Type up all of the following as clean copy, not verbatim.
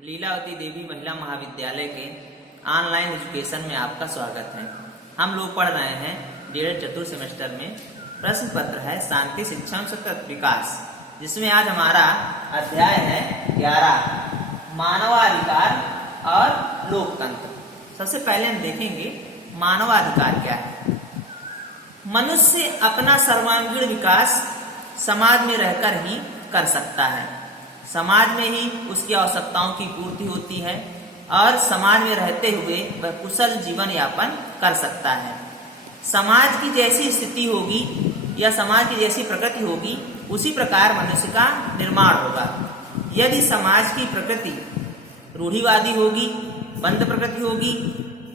लीलावती देवी महिला महाविद्यालय के ऑनलाइन एजुकेशन में आपका स्वागत है। हम लोग पढ़ रहे हैं डेढ़ चतुर्थ सेमेस्टर में प्रश्न पत्र है शांति शिक्षण सतत विकास, जिसमें आज हमारा अध्याय है 11 मानवाधिकार और लोकतंत्र। सबसे पहले हम देखेंगे मानवाधिकार क्या है। मनुष्य अपना सर्वांगीण विकास समाज में रहकर ही कर सकता है। समाज में ही उसकी आवश्यकताओं की पूर्ति होती है और समाज में रहते हुए वह कुशल जीवन यापन कर सकता है। समाज की जैसी स्थिति होगी या समाज की जैसी प्रकृति होगी, उसी प्रकार मनुष्य का निर्माण होगा। यदि समाज की प्रकृति रूढ़िवादी होगी, बंद प्रकृति होगी,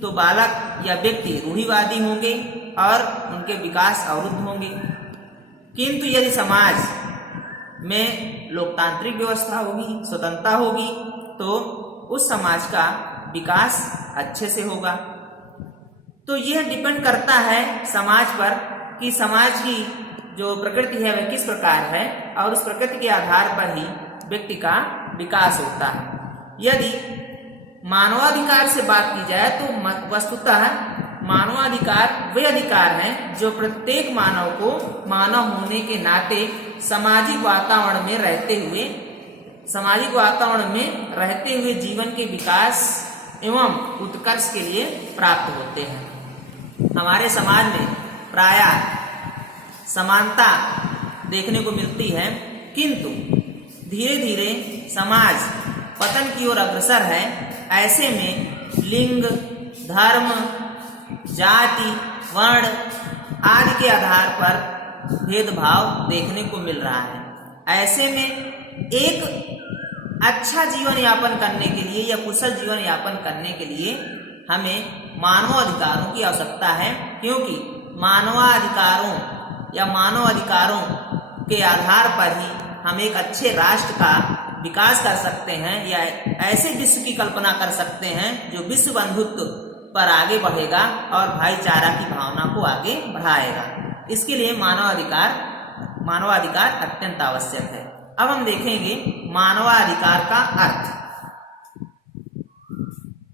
तो बालक या व्यक्ति रूढ़िवादी होंगे और उनके विकास अवरुद्ध होंगे। किंतु यदि समाज में लोकतांत्रिक व्यवस्था होगी, स्वतंत्रता होगी, तो उस समाज का विकास अच्छे से होगा। तो यह डिपेंड करता है समाज पर कि समाज की जो प्रकृति है वह किस प्रकार है और उस प्रकृति के आधार पर ही व्यक्ति का विकास होता है। यदि मानवाधिकार से बात की जाए तो वस्तुतः मानवाधिकार वे अधिकार हैं जो प्रत्येक मानव को मानव होने के नाते सामाजिक वातावरण में रहते हुए जीवन के विकास एवं उत्कर्ष के लिए प्राप्त होते हैं। हमारे समाज में प्रायः समानता देखने को मिलती है, किंतु धीरे धीरे समाज पतन की ओर अग्रसर है। ऐसे में लिंग, धर्म, जाति, वर्ण आदि के आधार पर भेदभाव देखने को मिल रहा है। ऐसे में एक अच्छा जीवन यापन करने के लिए या कुशल जीवन यापन करने के लिए हमें मानवाधिकारों की आवश्यकता है, क्योंकि मानवाधिकारों के आधार पर ही हम एक अच्छे राष्ट्र का विकास कर सकते हैं या ऐसे विश्व की कल्पना कर सकते हैं जो विश्व बंधुत्व पर आगे बढ़ेगा और भाईचारा की भावना को आगे बढ़ाएगा। इसके लिए मानवाधिकार अत्यंत आवश्यक है। अब हम देखेंगे मानवाधिकार का अर्थ।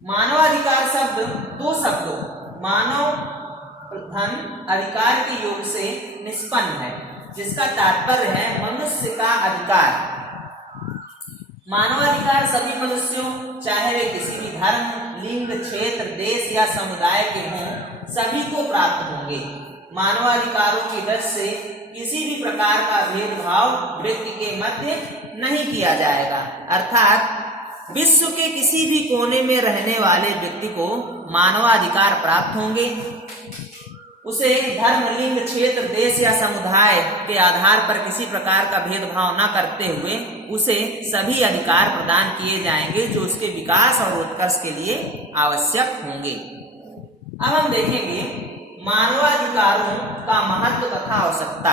मानवाधिकार शब्द दो शब्दों मानव धन अधिकार के योग से निष्पन्न है, जिसका तात्पर्य है मनुष्य का अधिकार। मानवाधिकार सभी मनुष्यों, चाहे वे किसी भी धर्म, लिंग, क्षेत्र, देश या समुदाय के हों, सभी को प्राप्त होंगे। मानवाधिकारों की दृष्टि से किसी भी प्रकार का भेदभाव व्यक्ति के मध्य नहीं किया जाएगा, अर्थात विश्व के किसी भी कोने में रहने वाले व्यक्ति को मानवाधिकार प्राप्त होंगे। उसे धर्म, लिंग, क्षेत्र, देश या समुदाय के आधार पर किसी प्रकार का भेदभाव न करते हुए उसे सभी अधिकार प्रदान किए जाएंगे जो उसके विकास और उत्कर्ष के लिए आवश्यक होंगे। अब हम देखेंगे मानवाधिकारों का महत्व तथा आवश्यकता।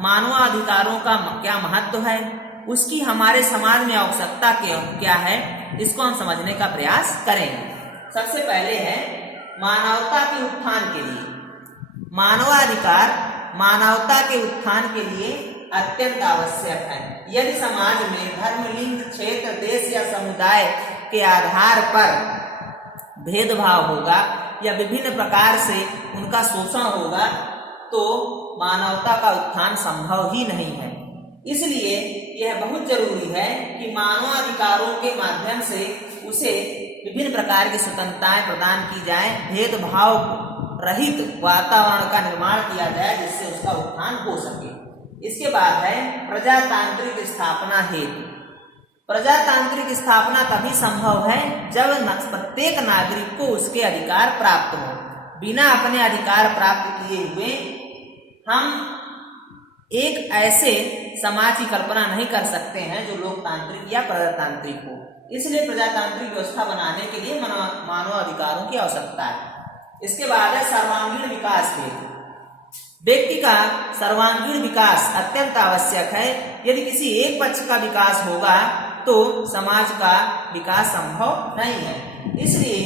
मानवाधिकारों का क्या महत्व है, उसकी हमारे समाज में आवश्यकता क्या है, इसको हम समझने का प्रयास करेंगे। सबसे पहले है मानवता के उत्थान के लिए। मानवाधिकार मानवता के उत्थान के लिए अत्यंत आवश्यक है। यदि समाज में धर्म, लिंग, क्षेत्र, देश या समुदाय के आधार पर भेदभाव होगा या विभिन्न प्रकार से उनका शोषण होगा, तो मानवता का उत्थान संभव ही नहीं है। इसलिए यह बहुत जरूरी है कि मानवाधिकारों के माध्यम से उसे विभिन्न प्रकार की स्वतंत्रताएं प्रदान की जाए, भेदभाव रहित वातावरण का निर्माण किया जाए जिससे उसका उत्थान हो सके। इसके बाद है प्रजातांत्रिक स्थापना हेतु। प्रजातांत्रिक स्थापना तभी संभव है जब प्रत्येक नागरिक को उसके अधिकार प्राप्त हो। बिना अपने अधिकार प्राप्त किए हुए हम एक ऐसे समाज की कल्पना नहीं कर सकते हैं जो लोकतांत्रिक या प्रजातांत्रिक हो। इसलिए प्रजातांत्रिक व्यवस्था बनाने के लिए मानवाधिकारों की आवश्यकता है। इसके बाद है सर्वांगीण विकास हेतु। व्यक्ति का सर्वांगीण विकास अत्यंत आवश्यक है। यदि किसी एक पक्ष का विकास होगा तो समाज का विकास संभव नहीं है। इसलिए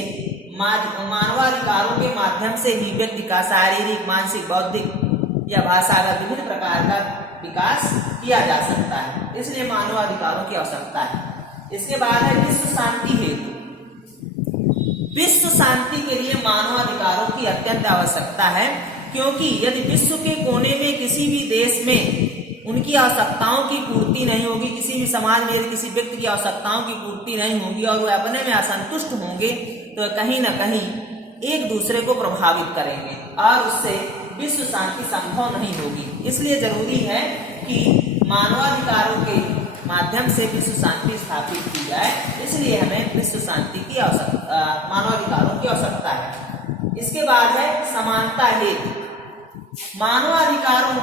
मानवाधिकारों के माध्यम से ही व्यक्ति का शारीरिक, मानसिक, बौद्धिक या भाषागत विभिन्न प्रकार का विकास किया जा सकता है। इसलिए मानवाधिकारों की आवश्यकता है। इसके बाद है विश्व शांति हेतु। विश्व शांति के लिए मानवाधिकारों की अत्यंत आवश्यकता है, क्योंकि यदि विश्व के कोने में किसी भी देश में उनकी आवश्यकताओं की पूर्ति नहीं होगी, किसी भी समाज में यदि किसी व्यक्ति की आवश्यकताओं की पूर्ति नहीं होगी और वे अपने में असंतुष्ट होंगे, तो कहीं ना कहीं एक दूसरे को प्रभावित करेंगे और उससे विश्व शांति संभव नहीं होगी। इसलिए जरूरी है कि मानवाधिकारों के माध्यम से विश्व शांति स्थापित की जाए। इसलिए हमें विश्व शांति की आवश्यकता, मानवाधिकारों की आवश्यकता है। इसके बाद है समानता हेतु। मानवाधिकारों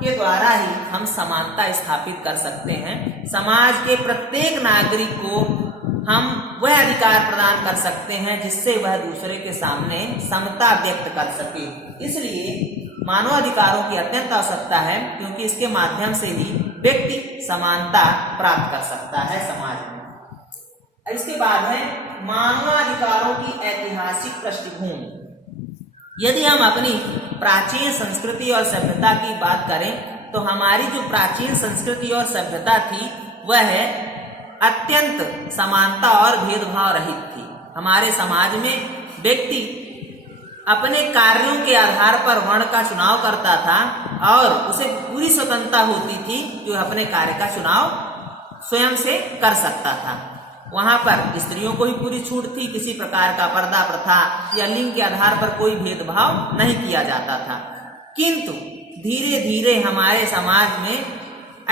के द्वारा ही हम समानता स्थापित कर सकते हैं। समाज के प्रत्येक नागरिक को हम वह अधिकार प्रदान कर सकते हैं जिससे वह दूसरे के सामने समता व्यक्त कर सके। इसलिए मानवाधिकारों की अत्यंत आवश्यकता है, क्योंकि इसके माध्यम से ही व्यक्ति समानता प्राप्त कर सकता है समाज में। इसके बाद है मानवाधिकारों की ऐतिहासिक पृष्ठभूमि। यदि हम अपनी प्राचीन संस्कृति और सभ्यता की बात करें, तो हमारी जो प्राचीन संस्कृति और सभ्यता थी वह अत्यंत समानता और भेदभाव रहित थी। हमारे समाज में व्यक्ति अपने कार्यों के आधार पर वर्ण का चुनाव करता था और उसे पूरी स्वतंत्रता होती थी कि वह अपने कार्य का चुनाव स्वयं से कर सकता था। वहां पर स्त्रियों को ही पूरी छूट थी, किसी प्रकार का पर्दा प्रथा या लिंग के आधार पर कोई भेदभाव नहीं किया जाता था। किंतु धीरे धीरे हमारे समाज में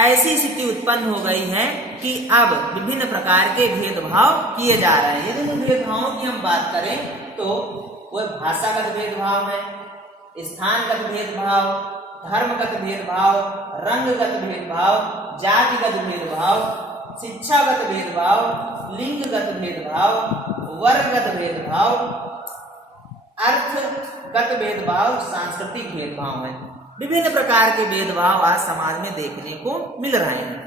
ऐसी स्थिति उत्पन्न हो गई है कि अब विभिन्न प्रकार के भेदभाव किए जा रहे हैं। यदि उन भेदभावों की हम बात करें तो वह भाषागत भेदभाव है, स्थानगत भेदभाव, धर्मगत भेदभाव, रंगगत भेदभाव, जातिगत भेदभाव, शिक्षागत भेदभाव, लिंगगत भेदभाव, वर्गगत भेदभाव, अर्थगत भेदभाव, सांस्कृतिक भेदभाव है। विभिन्न प्रकार के भेदभाव आज समाज में देखने को मिल रहे हैं।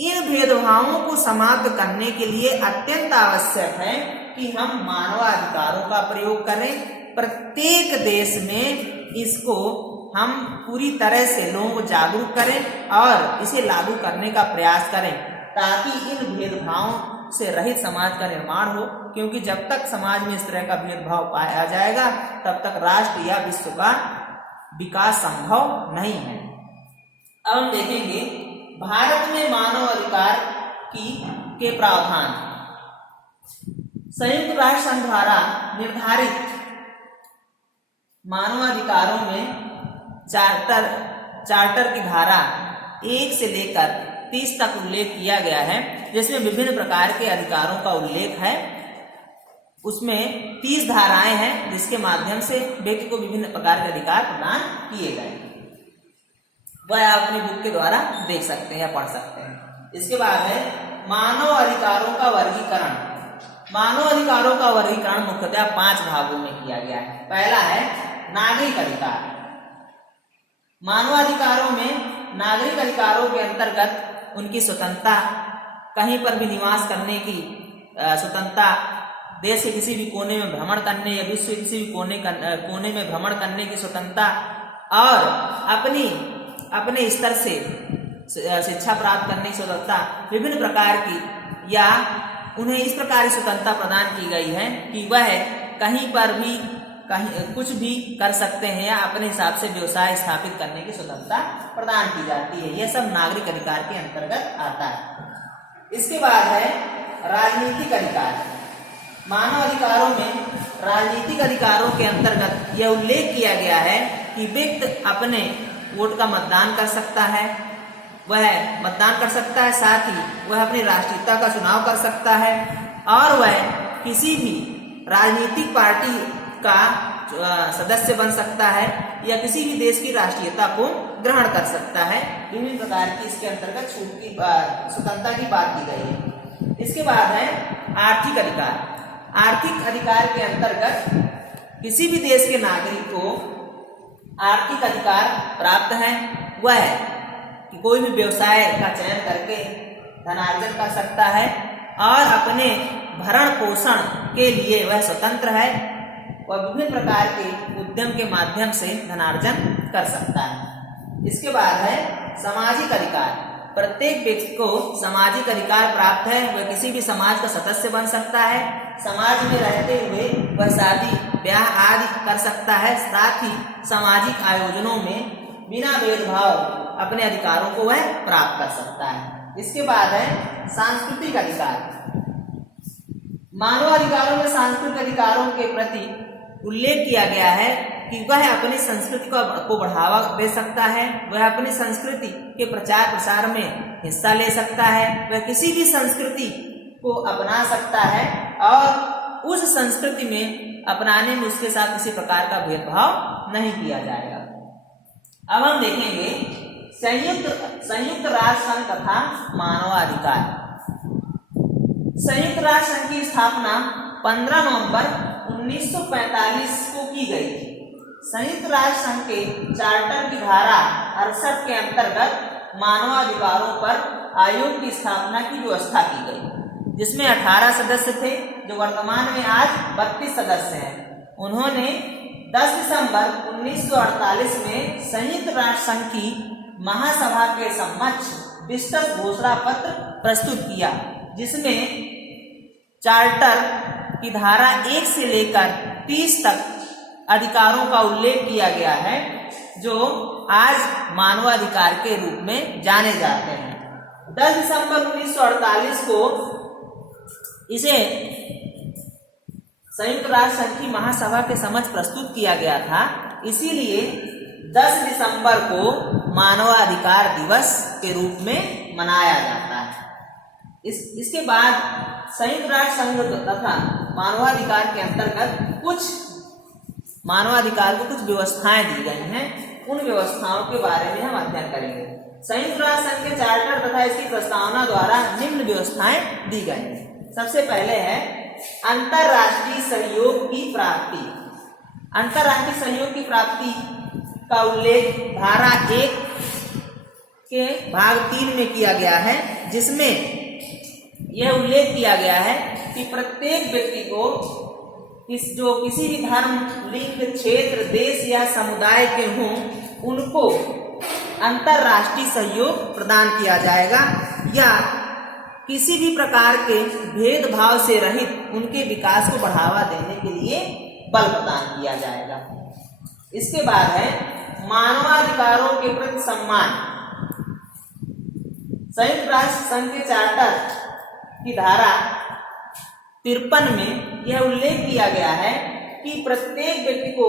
इन भेदभावों को समाप्त करने के लिए अत्यंत आवश्यक है कि हम मानवाधिकारों का प्रयोग करें। प्रत्येक देश में इसको हम पूरी तरह से लोगों को जागरूक करें और इसे लागू करने का प्रयास करें, ताकि इन भेदभावों से रहित समाज का निर्माण हो। क्योंकि जब तक समाज में इस तरह का भेदभाव पाया जाएगा, तब तक राष्ट्र या विश्व का विकास संभव नहीं है। अब हम देखेंगे भारत में मानव अधिकार के प्रावधान। संयुक्त राष्ट्र संघ द्वारा निर्धारित मानवाधिकारों में चार्टर की धारा 1 से लेकर 30 तक उल्लेख किया गया है, जिसमें विभिन्न प्रकार के अधिकारों का उल्लेख है। उसमें 30 धाराएं हैं, जिसके माध्यम से व्यक्ति को विभिन्न प्रकार के अधिकार प्रदान किए गए। वह आप अपनी बुक के द्वारा देख सकते हैं या पढ़ सकते हैं। इसके बाद है मानव अधिकारों का वर्गीकरण। मानव अधिकारों का वर्गीकरण मुख्यतः 5 भागों में किया गया है। पहला है नागरिक अधिकार। मानवाधिकारों में नागरिक अधिकारों के अंतर्गत उनकी स्वतंत्रता, कहीं पर भी निवास करने की स्वतंत्रता, देश के किसी भी कोने में भ्रमण करने या विश्व के किसी भी कोने में भ्रमण करने की स्वतंत्रता और अपने स्तर से शिक्षा प्राप्त करने की स्वतंत्रता, विभिन्न प्रकार की या उन्हें इस प्रकार की स्वतंत्रता प्रदान की गई है कि वह कहीं पर भी कुछ भी कर सकते हैं या अपने हिसाब से व्यवसाय स्थापित करने की स्वतंत्रता प्रदान की जाती है। यह सब नागरिक अधिकार के अंतर्गत आता है। इसके बाद है राजनीतिक अधिकार। मानव अधिकारों में राजनीतिक अधिकारों के अंतर्गत यह उल्लेख किया गया है कि व्यक्ति अपने वोट का मतदान कर सकता है, वह मतदान कर सकता है, साथ ही वह अपनी राष्ट्रीयता का चुनाव कर सकता है और वह किसी भी राजनीतिक पार्टी का सदस्य बन सकता है या किसी भी देश की राष्ट्रीयता को ग्रहण कर सकता है। विभिन्न प्रकार की इसके अंतर्गत छूट की स्वतंत्रता की बात की गई है। इसके बाद है आर्थिक अधिकार। आर्थिक अधिकार के अंतर्गत किसी भी देश के नागरिक को आर्थिक अधिकार प्राप्त है। वह कि कोई भी व्यवसाय का चयन करके धनार्जन कर सकता है और अपने भरण पोषण के लिए वह स्वतंत्र है। वह विभिन्न प्रकार के उद्यम के माध्यम से धनार्जन कर सकता है। इसके बाद है सामाजिक अधिकार। प्रत्येक व्यक्ति को सामाजिक अधिकार प्राप्त है। वह किसी भी समाज का सदस्य बन सकता है। समाज में रहते हुए वह शादी ब्याह आदि कर सकता है। साथ ही सामाजिक आयोजनों में बिना भेदभाव अपने अधिकारों को वह प्राप्त कर सकता है। इसके बाद है सांस्कृतिक अधिकार। मानवाधिकारों में सांस्कृतिक अधिकारों के प्रति उल्लेख किया गया है कि वह अपनी संस्कृति को बढ़ावा दे सकता है। वह अपनी संस्कृति के प्रचार प्रसार में हिस्सा ले सकता है। वह किसी भी संस्कृति को अपना सकता है और उस संस्कृति में अपनाने में उसके साथ किसी प्रकार का भेदभाव नहीं किया जाएगा। अब हम देखेंगे संयुक्त राष्ट्र संघ तथा मानवाधिकार। संयुक्त राष्ट्र संघ की स्थापना 15 नवंबर 1945 को की गई थी। संयुक्त राष्ट्र संघ के चार्टर की धारा 68 के अंतर्गत मानवाधिकारों पर आयोग की स्थापना की व्यवस्था की गई, जिसमें 18 सदस्य थे, जो वर्तमान में आज 32 सदस्य हैं। उन्होंने 10 दिसंबर 1948 में संयुक्त राष्ट्र संघ की महासभा के समक्ष विस्तृत घोषणा पत्र प्रस्तुत किया, जिसमें चार्टर की धारा 1 से लेकर 30 तक अधिकारों का उल्लेख किया गया है, जो आज मानवाधिकार के रूप में जाने जाते हैं। 10 दिसंबर 1948 को इसे संयुक्त राष्ट्र संघ की महासभा के समक्ष प्रस्तुत किया गया था। इसीलिए 10 दिसंबर को मानवाधिकार दिवस के रूप में मनाया जाता है। इसके बाद संयुक्त राष्ट्र संघ तथा मानवाधिकार के अंतर्गत कुछ मानवाधिकार को कुछ व्यवस्थाएं दी गई हैं। उन व्यवस्थाओं के बारे में हम अध्ययन करेंगे। संयुक्त राष्ट्र संघ के चार्टर तथा इसकी प्रस्तावना द्वारा निम्न व्यवस्थाएं दी गई हैं। सबसे पहले है अंतरराष्ट्रीय सहयोग की प्राप्ति। अंतरराष्ट्रीय सहयोग की प्राप्ति का उल्लेख धारा 1 के भाग 3 में किया गया है, जिसमें यह उल्लेख किया गया है कि प्रत्येक व्यक्ति को जो किसी भी धर्म, लिंग, क्षेत्र, देश या समुदाय के हों, उनको अंतरराष्ट्रीय सहयोग प्रदान किया जाएगा या किसी भी प्रकार के भेदभाव से रहित उनके विकास को बढ़ावा देने के लिए बल प्रदान किया जाएगा। इसके बाद है मानवाधिकारों के प्रति सम्मान। संयुक्त राष्ट्र संघ के चार्टर की धारा 53 में यह उल्लेख किया गया है कि प्रत्येक व्यक्ति को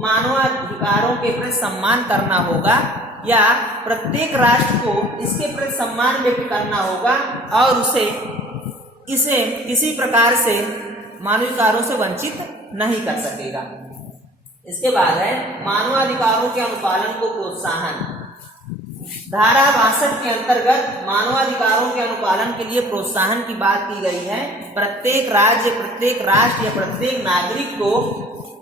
मानवाधिकारों के प्रति सम्मान करना होगा या प्रत्येक राष्ट्र को इसके प्रति सम्मान व्यक्त करना होगा और इसे किसी प्रकार से मानवाधिकारों से वंचित नहीं कर सकेगा। इसके बाद है मानवाधिकारों के अनुपालन को प्रोत्साहन। धारा 62 के अंतर्गत मानवाधिकारों के अनुपालन के लिए प्रोत्साहन की बात की गई है। प्रत्येक राज्य, प्रत्येक राष्ट्र या प्रत्येक नागरिक को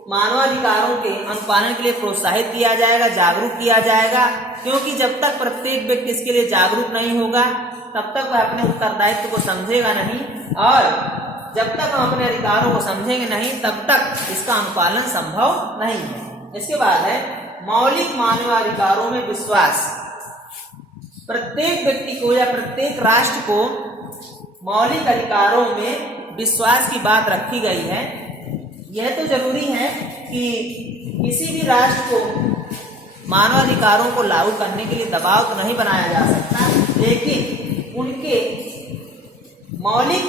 मानवाधिकारों के अनुपालन के लिए प्रोत्साहित किया जाएगा, जागरूक किया जाएगा, क्योंकि जब तक प्रत्येक व्यक्ति इसके लिए जागरूक नहीं होगा तब तक वह अपने उत्तरदायित्व को समझेगा नहीं, और जब तक हम अपने अधिकारों को समझेंगे नहीं तब तक इसका अनुपालन संभव नहीं है। इसके बाद है मौलिक मानवाधिकारों में विश्वास। प्रत्येक व्यक्ति को या प्रत्येक राष्ट्र को मौलिक अधिकारों में विश्वास की बात रखी गई है। यह तो जरूरी है कि किसी भी राष्ट्र को मानवाधिकारों को लागू करने के लिए दबाव तो नहीं बनाया जा सकता, लेकिन उनके मौलिक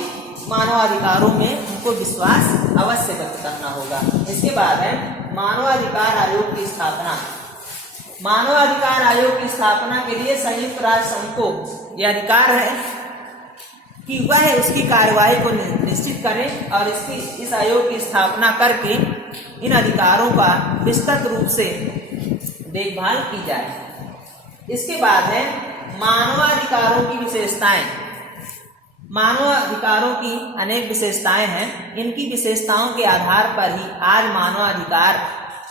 मानवाधिकारों में उनको विश्वास अवश्य व्यक्त करना होगा। इसके बाद है मानवाधिकार आयोग की स्थापना। मानवाधिकार आयोग की स्थापना के लिए संयुक्त राष्ट्र संघ को यह अधिकार है कि वह उसकी कार्यवाही को निश्चित करे और इस आयोग की स्थापना करके इन अधिकारों का विस्तृत रूप से देखभाल की जाए। इसके बाद है मानवाधिकारों की विशेषताएं। मानवाधिकारों की अनेक विशेषताएं हैं। इनकी विशेषताओं के आधार पर ही आज मानवाधिकार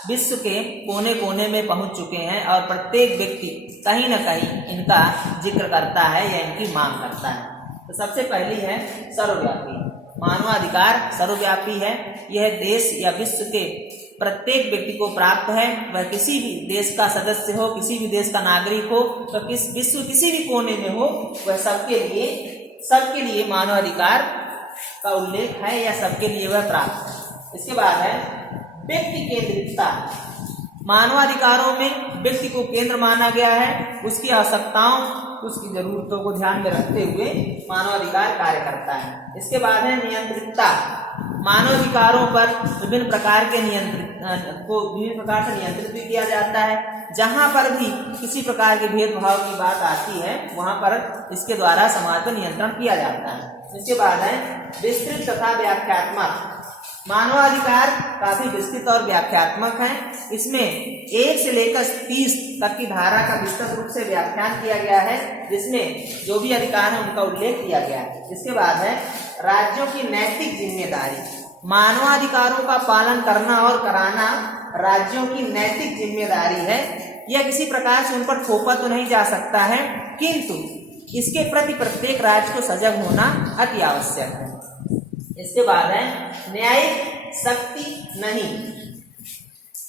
विश्व के कोने कोने में पहुंच चुके हैं और प्रत्येक व्यक्ति कहीं न कहीं इनका जिक्र करता है या इनकी मांग करता है। तो सबसे पहली है सर्वव्यापी। मानवाधिकार सर्वव्यापी है। यह देश या विश्व के प्रत्येक व्यक्ति को प्राप्त है, वह किसी भी देश का सदस्य हो, किसी भी देश का नागरिक हो, तो विश्व किसी भी कोने में हो, वह सबके लिए मानवाधिकार का उल्लेख है या सबके लिए वह प्राप्त है। इसके बाद है व्यक्ति केंद्रितता। मानवाधिकारों में व्यक्ति को केंद्र माना गया है, उसकी आवश्यकताओं, उसकी जरूरतों को ध्यान में रखते हुए मानवाधिकार कार्य करता है। इसके बाद है नियंत्रितता। मानवाधिकारों पर विभिन्न प्रकार से नियंत्रित भी किया जाता है। जहां पर भी किसी प्रकार के भेदभाव की बात आती है, वहां पर इसके द्वारा समाज पर नियंत्रण किया जाता है। इसके बाद है विस्तृत तथा व्याख्यात्मक। मानवाधिकार काफी विस्तृत और व्याख्यात्मक है। इसमें 1 से लेकर 30 तक की धारा का विस्तृत रूप से व्याख्यान किया गया है, जिसमें जो भी अधिकार है उनका उल्लेख किया गया है। इसके बाद है राज्यों की नैतिक जिम्मेदारी। मानवाधिकारों का पालन करना और कराना राज्यों की नैतिक जिम्मेदारी है। यह किसी प्रकार से उन पर थोपा तो नहीं जा सकता है, किंतु इसके प्रति प्रत्येक राज्य को सजग होना अति आवश्यक है। इसके बाद है न्यायिक शक्ति नहीं।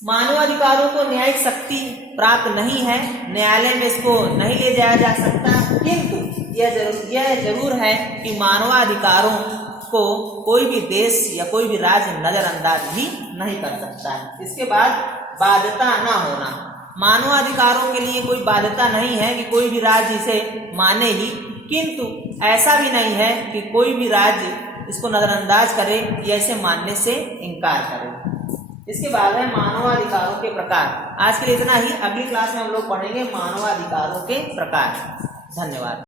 मानवाधिकारों को न्यायिक शक्ति प्राप्त नहीं है, न्यायालय में इसको नहीं ले जाया जा सकता, किंतु यह जरूर है कि मानवाधिकारों को कोई भी देश या कोई भी राज्य नजरअंदाज भी नहीं कर सकता है। इसके बाद बाध्यता न होना। मानवाधिकारों के लिए कोई बाध्यता नहीं है कि कोई भी राज्य इसे माने ही, किंतु ऐसा भी नहीं है कि कोई भी राज्य इसको नजरअंदाज करे या इसे मानने से इनकार करे। इसके बाद है मानवाधिकारों के प्रकार। आज के लिए इतना ही। अगली क्लास में हम लोग पढ़ेंगे मानवाधिकारों के प्रकार। धन्यवाद।